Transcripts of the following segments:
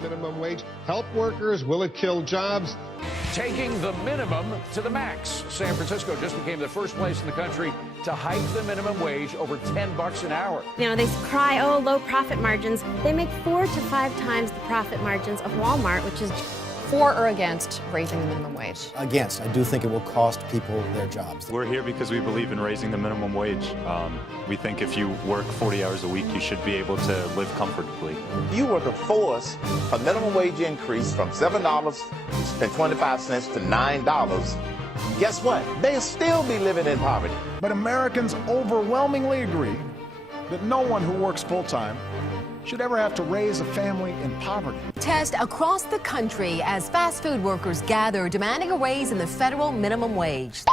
the minimum wage help workers? Will it kill jobs? Taking the minimum to the max. San Francisco just became the first place in the country to hike the minimum wage over $10 an hour. You know, they cry, oh, low profit margins. They make 4 to 5 times the profit margins of Walmart, which is... For or against raising the minimum wage? Against. I do think it will cost people their jobs. We're here because we believe in raising the minimum wage. We think if you work 40 hours a week, you should be able to live comfortably. You were to force a minimum wage increase from $7.25 to $9. Guess what? They'll still be living in poverty. But Americans overwhelmingly agree that no one who works full-time should ever have to raise a family in poverty. Test across the country as fast food workers gather demanding a raise in the federal minimum wage.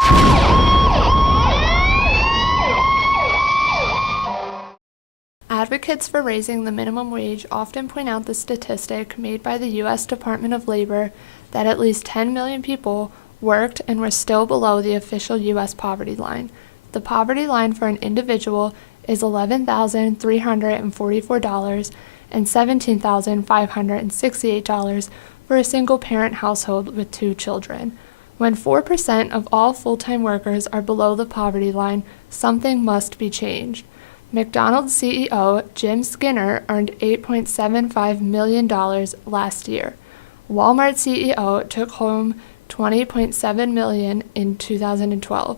Advocates for raising the minimum wage often point out the statistic made by the U.S. Department of Labor that at least 10 million people worked and were still below the official U.S. poverty line. The poverty line for an individual is $11,344 and $17,568 for a single-parent household with 2 children. When 4% of all full-time workers are below the poverty line, something must be changed. McDonald's CEO Jim Skinner earned $8.75 million last year. Walmart CEO took home $20.7 million in 2012.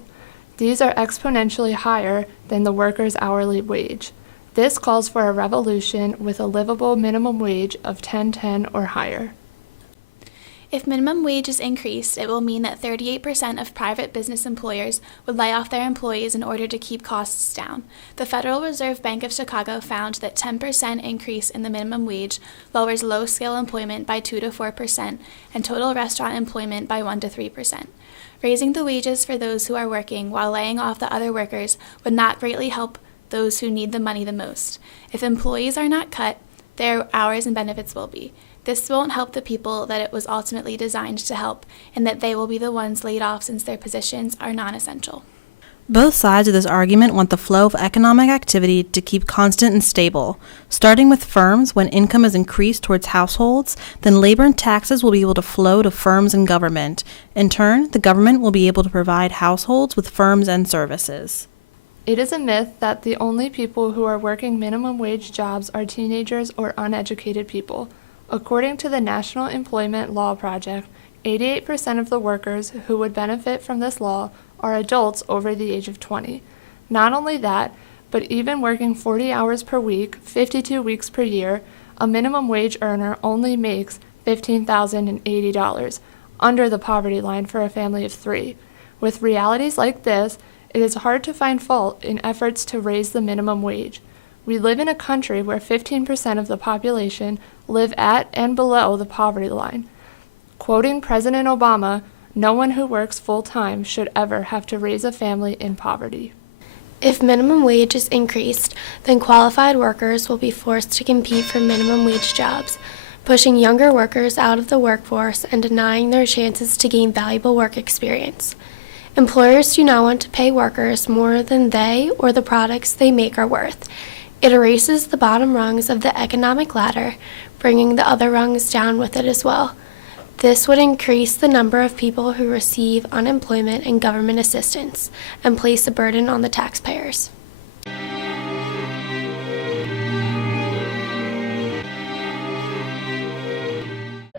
These are exponentially higher than the workers' hourly wage. This calls for a revolution with a livable minimum wage of $10.10 or higher. If minimum wage is increased, it will mean that 38% of private business employers would lay off their employees in order to keep costs down. The Federal Reserve Bank of Chicago found that 10% increase in the minimum wage lowers low-scale employment by 2 to 4% and total restaurant employment by 1 to 3%. Raising the wages for those who are working while laying off the other workers would not greatly help those who need the money the most. If employees are not cut, their hours and benefits will be. This won't help the people that it was ultimately designed to help, and that they will be the ones laid off since their positions are non-essential. Both sides of this argument want the flow of economic activity to keep constant and stable, starting with firms when income is increased towards households, then labor and taxes will be able to flow to firms and government. In turn, the government will be able to provide households with firms and services. It is a myth that the only people who are working minimum wage jobs are teenagers or uneducated people. According to the National Employment Law Project, 88% of the workers who would benefit from this law are adults over the age of 20. Not only that, but even working 40 hours per week, 52 weeks per year, a minimum wage earner only makes $15,080, under the poverty line for a family of 3. With realities like this, it is hard to find fault in efforts to raise the minimum wage. We live in a country where 15% of the population live at and below the poverty line. Quoting President Obama, "No one who works full-time should ever have to raise a family in poverty." If minimum wage is increased, then qualified workers will be forced to compete for minimum wage jobs, pushing younger workers out of the workforce and denying their chances to gain valuable work experience. Employers do not want to pay workers more than they or the products they make are worth. It erases the bottom rungs of the economic ladder, bringing the other rungs down with it as well. This would increase the number of people who receive unemployment and government assistance, and place a burden on the taxpayers.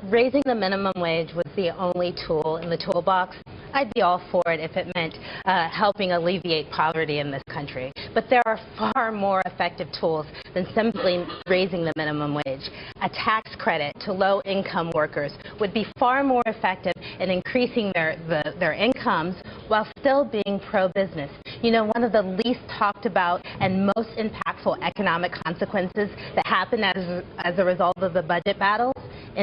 Raising the minimum wage was the only tool in the toolbox. I'd be all for it if it meant helping alleviate poverty in this country. But there are far more effective tools than simply raising the minimum wage. A tax credit to low-income workers would be far more effective in increasing their incomes while still being pro-business. You know, one of the least talked about and most impactful economic consequences that happened as a result of the budget battles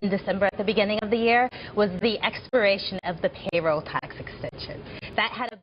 in December at the beginning of the year was the expiration of the payroll tax extension. That had a